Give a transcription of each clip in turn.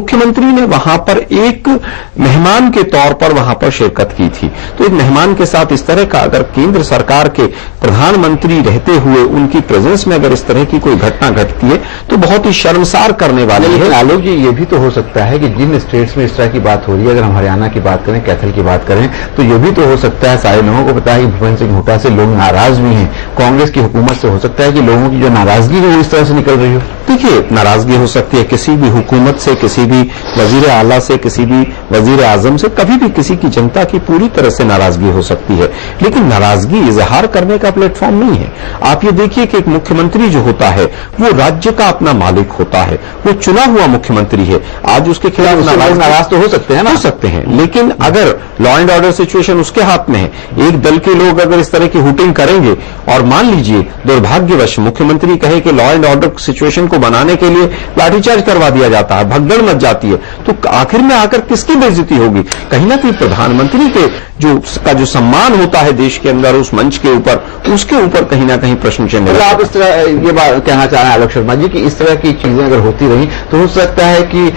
मुख्यमंत्री ने वहां पर एक मेहमान के तौर पर वहां पर शिरकत की थी। तो एक मेहमान के साथ इस तरह का अगर केंद्र सरकार के प्रधानमंत्री रहते हुए उनकी प्रेजेंस में अगर इस तरह की कोई घटना घटती है तो बहुत ही शर्मसार करने वाली है। लेकिन आलोक जी, ये भी तो हो सकता है कि जिन स्टेट्स में इस तरह की बात हो रही है, अगर हम हरियाणा की बात करें, कैथल की बात करें, तो ये भी तो हो सकता है, सारे लोगों को पता है कि भूपेंद्र सिंह हुड्डा से लोग नाराज भी हैं, कांग्रेस की हुकूमत से हो सकता है कि लोगों की जो नाराजगी है वो इस तरह से निकल रही हो। देखिए, नाराजगी हो सकती है किसी भी हुकूमत से, किसी भी वजीर आला से, किसी भी वजीर आजम से, कभी भी किसी की जनता की पूरी तरह से नाराजगी हो सकती है, लेकिन नाराजगी इजहार करने का प्लेटफॉर्म नहीं है। आप ये देखिए कि एक मुख्यमंत्री जो होता है वो राज्य का अपना मालिक होता है, वो चुना हुआ मुख्यमंत्री है। आज उसके खिलाफ नाराज तो हो सकते हैं ना, हो सकते हैं, लेकिन अगर लॉ एंड ऑर्डर सिचुएशन उसके हाथ में है, एक दल के लोग अगर इस तरह की हुटिंग करेंगे और मान लीजिए दुर्भाग्यवश मुख्यमंत्री कहे कि लॉ एंड ऑर्डर सिचुएशन को बनाने के लिए लाठीचार्ज करवा दिया जाता है, भगदड़ मच जाती है, तो आखिर में आकर किसकी बेइज्जती होगी? कहीं ना कहीं प्रधानमंत्री के जो सम्मान होता है देश के अंदर उस मंच के ऊपर, उसके ऊपर कहीं ना कहीं प्रश्न चिन्ह। तो आप इस तरह ये बात कहना चाह रहे हैं आलोक शर्मा जी कि इस तरह की चीजें अगर होती रही तो हो सकता है कि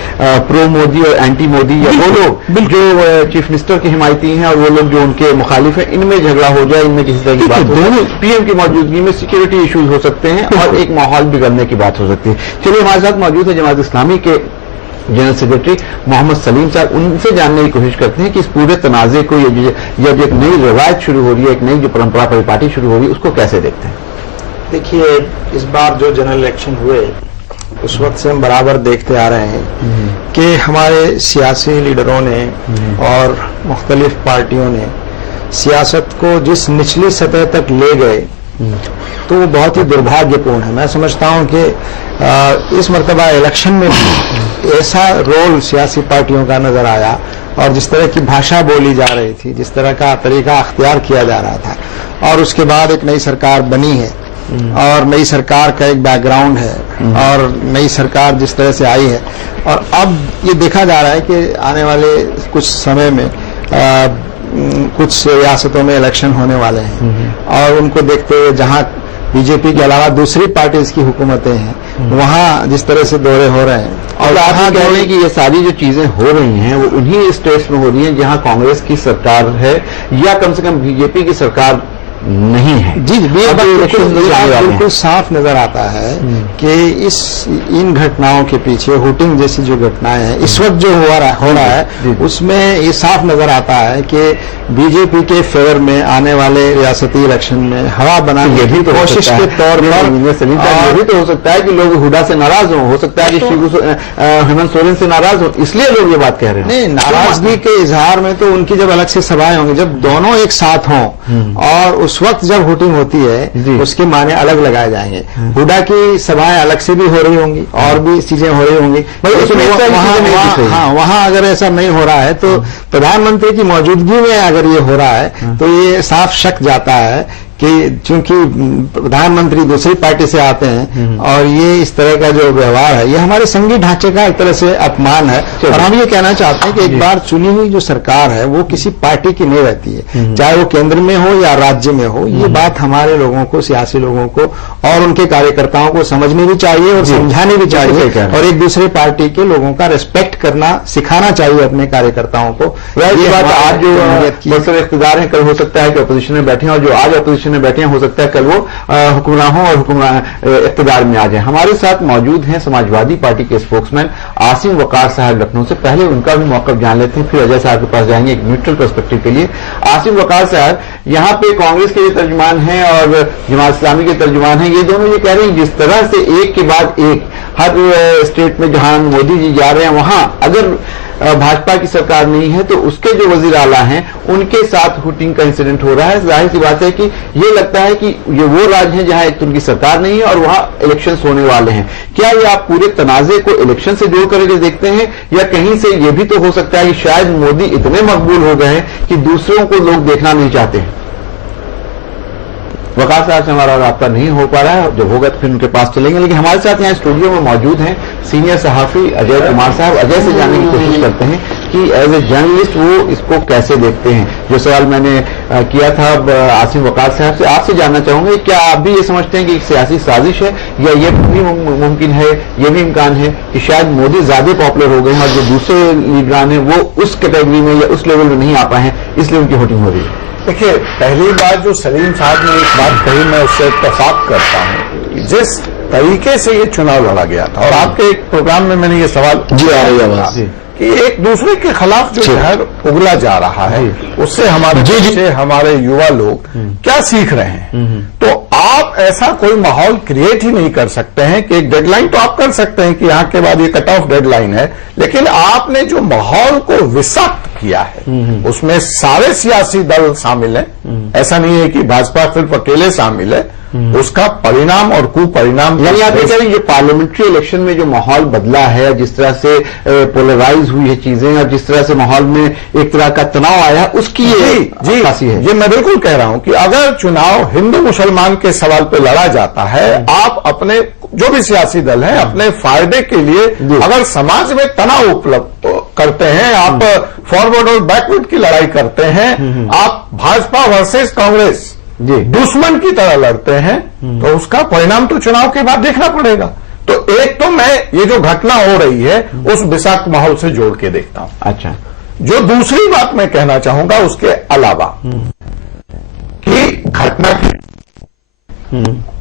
प्रो मोदी और एंटी मोदी या वो लोग जो चीफ मिनिस्टर के हिमायती हैं और वो लोग जो उनके मुखालिफ हैं, इनमें झगड़ा हो जाए, इनमें किसी तरह की बात हो जाए, पीएम की मौजूदगी में सिक्योरिटी इश्यूज हो सकते हैं और एक माहौल बिगड़ने की बात हो सकती है। चलिए, हमारे साथ मौजूद है जमात इस्लामी के जनरल सेक्रेटरी मोहम्मद सलीम साहब, उनसे जानने की कोशिश करते हैं कि इस पूरे तनाजे को जब एक नई रिवायत शुरू हो रही है, एक नई जो परंपरा परिपाटी शुरू हो रही है, उसको कैसे देखते हैं? देखिए, इस बार जो जनरल इलेक्शन हुए उस वक्त से हम बराबर देखते आ रहे हैं कि हमारे सियासी लीडरों ने और मुख्तलिफ पार्टियों ने सियासत को जिस निचली सतह तक ले गए तो वो बहुत ही दुर्भाग्यपूर्ण है। मैं समझता हूं कि इस मरतबा इलेक्शन में भी ऐसा रोल सियासी पार्टियों का नजर आया और जिस तरह की भाषा बोली जा रही थी, जिस तरह का तरीका अख्तियार किया जा रहा था, और उसके बाद एक नई सरकार बनी है और नई सरकार का एक बैकग्राउंड है और नई सरकार जिस तरह से आई है, और अब ये देखा जा रहा है कि आने वाले कुछ समय में कुछ रियासतों में इलेक्शन होने वाले हैं और उनको देखते हुए जहां बीजेपी के अलावा दूसरी पार्टीज की हुकूमतें हैं वहां जिस तरह से दौरे हो रहे हैं, और आप कह रहे हैं कि ये सारी जो चीजें हो रही हैं वो उन्हीं स्टेट्स में हो रही हैं जहां कांग्रेस की सरकार है या कम से कम बीजेपी की सरकार नहीं है। जी, बिल्कुल साफ नजर आता है कि इन घटनाओं के पीछे हुटिंग जैसी जो घटनाएं हैं इस वक्त जो हो रहा है उसमें ये साफ नजर आता है कि बीजेपी के फेवर में आने वाले रियासती इलेक्शन में हवा बनाने की कोशिश के तौर पर ये भी तो हो सकता है कि लोग हुड्डा से नाराज हो सकता है कि हेमंत सोरेन से नाराज हो, इसलिए लोग ये बात कह रहे हैं। नहीं, नाराजगी के इजहार में तो उनकी जब अलग से सभाएं होंगी, जब दोनों एक साथ हों और उस वक्त जब हुटिंग होती है उसके माने अलग लगाए जाएंगे। हुड्डा की सभाएं अलग से भी हो रही होंगी और भी चीजें हो रही होंगी, वहां अगर ऐसा नहीं हो रहा है तो प्रधानमंत्री की मौजूदगी में अगर ये हो रहा है तो ये साफ शक जाता है कि चूंकि प्रधानमंत्री दूसरी पार्टी से आते हैं और ये इस तरह का जो व्यवहार है ये हमारे संघीय ढांचे का एक तरह से अपमान है। और हम ये कहना चाहते हैं कि एक बार चुनी हुई जो सरकार है वो किसी पार्टी की नहीं रहती है, चाहे वो केंद्र में हो या राज्य में हो। ये बात हमारे लोगों को, सियासी लोगों को और उनके कार्यकर्ताओं को समझनी भी चाहिए और समझानी भी चाहिए और एक दूसरे पार्टी के लोगों का रेस्पेक्ट करना सिखाना चाहिए अपने कार्यकर्ताओं को। ये बात आज जो इख्तियार है, कल हो सकता है कि अपोजिशन में बैठे हैं, और जो आज अपोजिशन में बैठे हैं हो सकता है कल वो हुक्मरान हो और इख्तियार में आ जाए। हमारे साथ मौजूद हैं समाजवादी पार्टी के स्पोक्समैन आसिम वकार साहब लखनऊ से। पहले उनका भी मौका जान लेते हैं, फिर अजय साहब के पास जाएंगे एक न्यूट्रल पर्सपेक्टिव के लिए। आसिम वकार साहब, यहाँ पे कांग्रेस के ये तर्जुमान हैं और जमात इस्लामी के तर्जुमान हैं, ये दोनों ये कह रहे हैं जिस तरह से एक के बाद एक हर स्टेट में जहां मोदी जी जा रहे हैं वहां अगर भाजपा की सरकार नहीं है तो उसके जो वजीर आला हैं उनके साथ हुटिंग का इंसिडेंट हो रहा है। जाहिर सी बात है कि ये लगता है कि ये वो राज्य है जहां एक तो उनकी सरकार नहीं है और वहां इलेक्शंस होने वाले हैं। क्या ये आप पूरे तनाजे को इलेक्शन से जोड़ करके देखते हैं या कहीं से ये भी तो हो सकता है कि शायद मोदी इतने मकबूल हो गए हैं कि दूसरों को लोग देखना नहीं चाहते हैं? वकार साहब से हमारा राब्ता नहीं हो पा रहा है, जब होगा तो फिर उनके पास चलेंगे। लेकिन हमारे साथ यहाँ स्टूडियो में मौजूद हैं सीनियर सहाफी अजय कुमार साहब। अजय से जानने की कोशिश करते हैं कि एज ए जर्नलिस्ट वो इसको कैसे देखते हैं। जो सवाल मैंने किया था आसिम वकार साहब से, आपसे जानना चाहूंगा, क्या आप भी ये समझते हैं कि एक सियासी साजिश है, या ये भी मुमकिन है, ये भी इम्कान है कि शायद मोदी ज्यादा पॉपुलर हो गए हैं और जो दूसरे लीडरान हैं वो उस कैटेगरी में या उस लेवल में नहीं आ पाए हैं, इसलिए उनकी वोटिंग हो रही है? देखिए, पहली बात जो सलीम साहब ने एक बात कही, मैं उससे इत्तेफाक करता हूं। जिस तरीके से ये चुनाव लड़ा गया था, और आपके एक प्रोग्राम में मैंने ये सवाल जी आ रही आवाज कि एक दूसरे के खिलाफ जो जहर उगला जा रहा है, उससे हमारे बच्चे, हमारे युवा लोग क्या सीख रहे हैं। तो आप ऐसा कोई माहौल क्रिएट ही नहीं कर सकते हैं कि एक डेडलाइन तो आप कर सकते हैं कि यहाँ के बाद ये कट ऑफ डेडलाइन है, लेकिन आपने जो माहौल को विषाक्त किया है उसमें सारे सियासी दल शामिल हैं। ऐसा नहीं है कि भाजपा सिर्फ अकेले शामिल है। उसका परिणाम और कुपरिणाम, यानी आप ये कह रहे हैं ये पार्लियामेंट्री इलेक्शन में जो माहौल बदला है, जिस तरह से पोलराइज हुई है चीजें और जिस तरह से माहौल में एक तरह का तनाव आया, उसकी ये खासी है। ये मैं बिल्कुल कह रहा हूं कि अगर चुनाव हिंदू मुसलमान के सवाल पे लड़ा जाता है, आप अपने जो भी सियासी दल हैं अपने फायदे के लिए अगर समाज में तनाव उपलब्ध करते हैं, आप फॉरवर्ड और बैकवर्ड की लड़ाई करते हैं, आप भाजपा वर्सेस कांग्रेस दुश्मन की तरह लड़ते हैं, तो उसका परिणाम तो चुनाव के बाद देखना पड़ेगा। तो एक तो मैं ये जो घटना हो रही है उस विषाक्त माहौल से जोड़ के देखता हूं। अच्छा, जो दूसरी बात मैं कहना चाहूंगा उसके अलावा कि घटना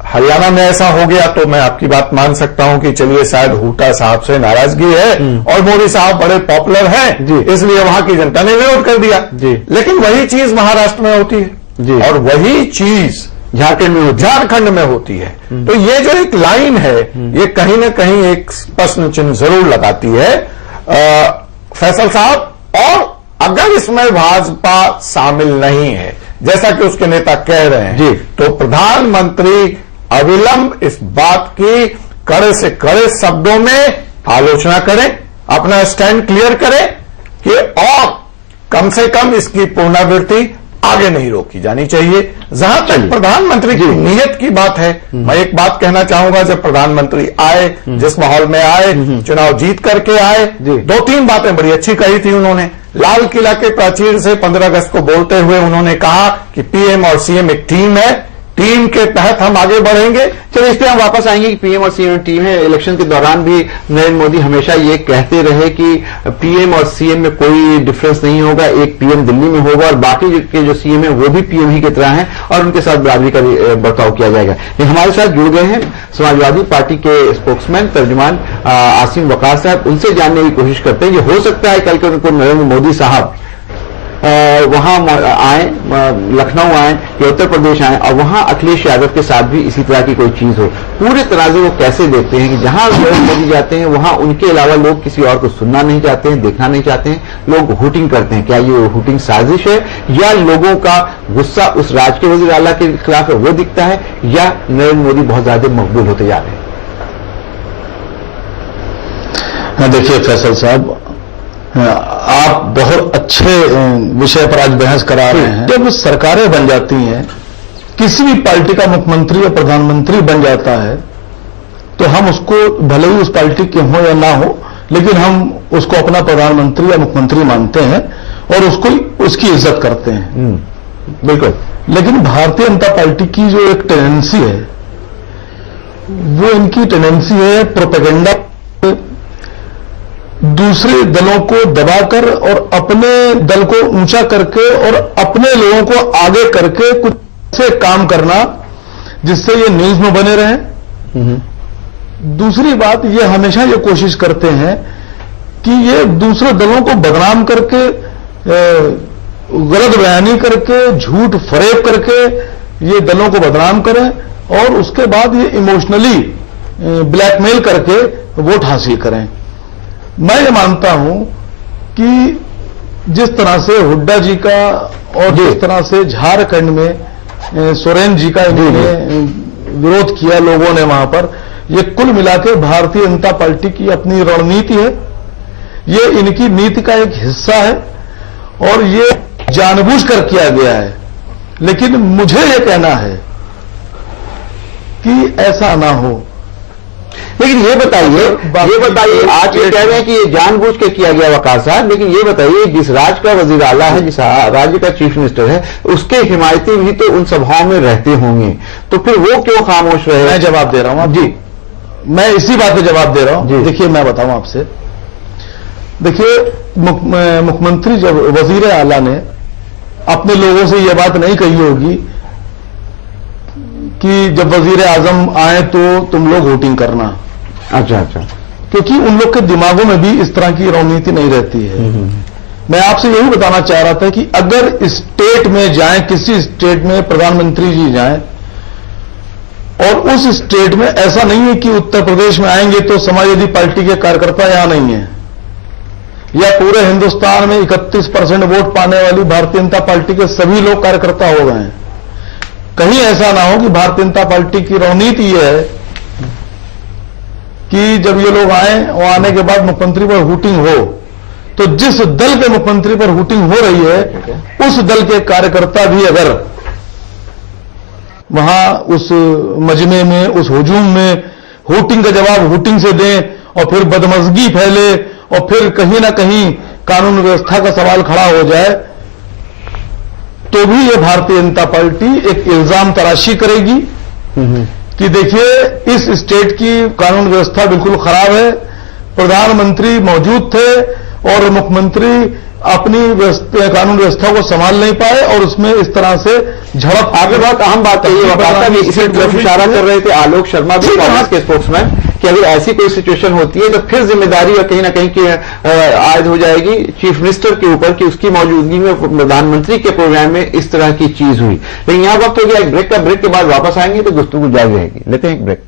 हरियाणा में ऐसा हो गया तो मैं आपकी बात मान सकता हूं कि चलिए शायद हुड्डा साहब से नाराजगी है और मोदी साहब बड़े पॉपुलर हैं, इसलिए वहां की जनता ने विरोध कर दिया। लेकिन वही चीज महाराष्ट्र में होती है और वही चीज झारखंड में होती है। तो ये जो एक लाइन है ये कहीं ना कहीं एक प्रश्न चिन्ह जरूर लगाती है फैसल साहब। और अगर इसमें भाजपा शामिल नहीं है जैसा कि उसके नेता कह रहे हैं, तो प्रधानमंत्री अविलंब इस बात की कड़े से कड़े शब्दों में आलोचना करें, अपना स्टैंड क्लियर करें कि और कम से कम इसकी पुनरावृत्ति आगे नहीं रोकी जानी चाहिए। जहां तक प्रधानमंत्री की नीयत की बात है, मैं एक बात कहना चाहूंगा, जब प्रधानमंत्री आए, जिस माहौल में आए, चुनाव जीत करके आए, 2-3 बातें बड़ी अच्छी कही थी उन्होंने। लाल किला के प्राचीर से 15 अगस्त को बोलते हुए उन्होंने कहा कि पीएम और सीएम एक टीम है, टीम के तहत हम आगे बढ़ेंगे। चलिए इस पर हम वापस आएंगे कि पीएम और सीएम टीम है। इलेक्शन के दौरान भी नरेंद्र मोदी हमेशा ये कहते रहे कि पीएम और सीएम में कोई डिफरेंस नहीं होगा, एक पीएम दिल्ली में होगा और बाकी के जो सीएम है वो भी पीएम ही की तरह हैं और उनके साथ बराबरी का बर्ताव किया जाएगा। ये हमारे साथ जुड़ गए हैं समाजवादी पार्टी के स्पोक्समैन तर्जुमान आसिम वकार साहब। उनसे जानने की कोशिश करते हैं कि हो सकता है कल को उनको नरेंद्र मोदी साहब वहां आए, लखनऊ आए या उत्तर प्रदेश आए और वहां अखिलेश यादव के साथ भी इसी तरह की कोई चीज हो। पूरे तराजू वो कैसे देखते हैं कि जहां नरेंद्र मोदी जाते हैं वहां उनके अलावा लोग किसी और को सुनना नहीं चाहते हैं, देखना नहीं चाहते हैं, लोग हुटिंग करते हैं। क्या ये हुटिंग साजिश है या लोगों का गुस्सा उस राज्य के वजीर आला के खिलाफ है वो दिखता है, या नरेंद्र मोदी बहुत ज्यादा मकबूल होते जा रहे हैं? देखिए फैसल साहब, आप बहुत अच्छे विषय पर आज बहस करा रहे हैं। जब सरकारें बन जाती हैं, किसी भी पार्टी का मुख्यमंत्री या प्रधानमंत्री बन जाता है, तो हम उसको भले ही उस पार्टी के हों या ना हो, लेकिन हम उसको अपना प्रधानमंत्री या मुख्यमंत्री मानते हैं और उसको उसकी इज्जत करते हैं। बिल्कुल। लेकिन भारतीय जनता पार्टी की जो एक टेंडेंसी है, वो इनकी टेंडेंसी है प्रोपेगेंडा, दूसरे दलों को दबाकर और अपने दल को ऊंचा करके और अपने लोगों को आगे करके कुछ ऐसे काम करना जिससे ये न्यूज में बने रहें। दूसरी बात, ये हमेशा ये कोशिश करते हैं कि ये दूसरे दलों को बदनाम करके, गलत बयानी करके, झूठ फरेब करके ये दलों को बदनाम करें और उसके बाद ये इमोशनली ब्लैकमेल करके वोट हासिल करें। मैं ये मानता हूं कि जिस तरह से हुड्डा जी का और जिस तरह से झारखंड में सोरेन जी का इन्होंने विरोध किया लोगों ने वहां पर, ये कुल मिलाकर भारतीय जनता पार्टी की अपनी रणनीति है, ये इनकी नीति का एक हिस्सा है और ये जानबूझकर किया गया है। लेकिन मुझे ये कहना है कि ऐसा ना हो लेकिन ये बताइए आप ये कह रहे हैं कि ये जानबूझ के किया गया वकार साहब, लेकिन ये बताइए जिस राज्य का वजीर आला है, जिस राज्य का चीफ मिनिस्टर है, उसके हिमायती भी तो उन सभाओं में रहते होंगे, तो फिर वो क्यों खामोश रहे? मैं जवाब दे रहा हूं आप जी, मैं इसी बात पे जवाब दे रहा हूं। देखिए मैं बताऊं आपसे, देखिए मुख्यमंत्री जब वजीर आला ने अपने लोगों से यह बात नहीं कही होगी कि जब वजीर आजम आए तो तुम लोग वोटिंग करना। अच्छा, क्योंकि उन लोग के दिमागों में भी इस तरह की रणनीति नहीं रहती है। मैं आपसे यही बताना चाह रहा था कि अगर स्टेट में जाएं, किसी स्टेट में प्रधानमंत्री जी जाएं और उस स्टेट में ऐसा नहीं है कि उत्तर प्रदेश में आएंगे तो समाजवादी पार्टी के कार्यकर्ता यहां नहीं है, या पूरे हिंदुस्तान में 31% वोट पाने वाली भारतीय जनता पार्टी के सभी लोग कार्यकर्ता हो गए हैं। कहीं ऐसा ना हो कि भारतीय जनता पार्टी की रणनीति यह है कि जब ये लोग आए और आने के बाद मुख्यमंत्री पर हुटिंग हो, तो जिस दल के मुख्यमंत्री पर हुटिंग हो रही है उस दल के कार्यकर्ता भी अगर वहां उस मजमे में, उस हुजूम में हुटिंग का जवाब हुटिंग से दें और फिर बदमजगी फैले और फिर कहीं ना कहीं कानून व्यवस्था का सवाल खड़ा हो जाए, तो भी ये भारतीय जनता पार्टी एक इल्जाम तराशी करेगी कि देखिए इस स्टेट की कानून व्यवस्था बिल्कुल खराब है, प्रधानमंत्री मौजूद थे और मुख्यमंत्री अपनी कानून व्यवस्था को संभाल नहीं पाए और उसमें इस तरह से झड़प। आगे बहुत अहम बात है, ये इसी तरफ इशारा कर रहे थे आलोक शर्मा भी, कांग्रेस के स्पोर्ट्समैन, कि अगर ऐसी कोई सिचुएशन होती है तो फिर जिम्मेदारी कहीं ना कहीं की आयद हो जाएगी चीफ मिनिस्टर के ऊपर कि उसकी मौजूदगी में प्रधानमंत्री के प्रोग्राम में इस तरह की चीज हुई। लेकिन यहां वक्त हो गया एक ब्रेक का, ब्रेक के बाद वापस आएंगे तो गुफ्तगू जारी रहेगी। लेते हैं एक ब्रेक।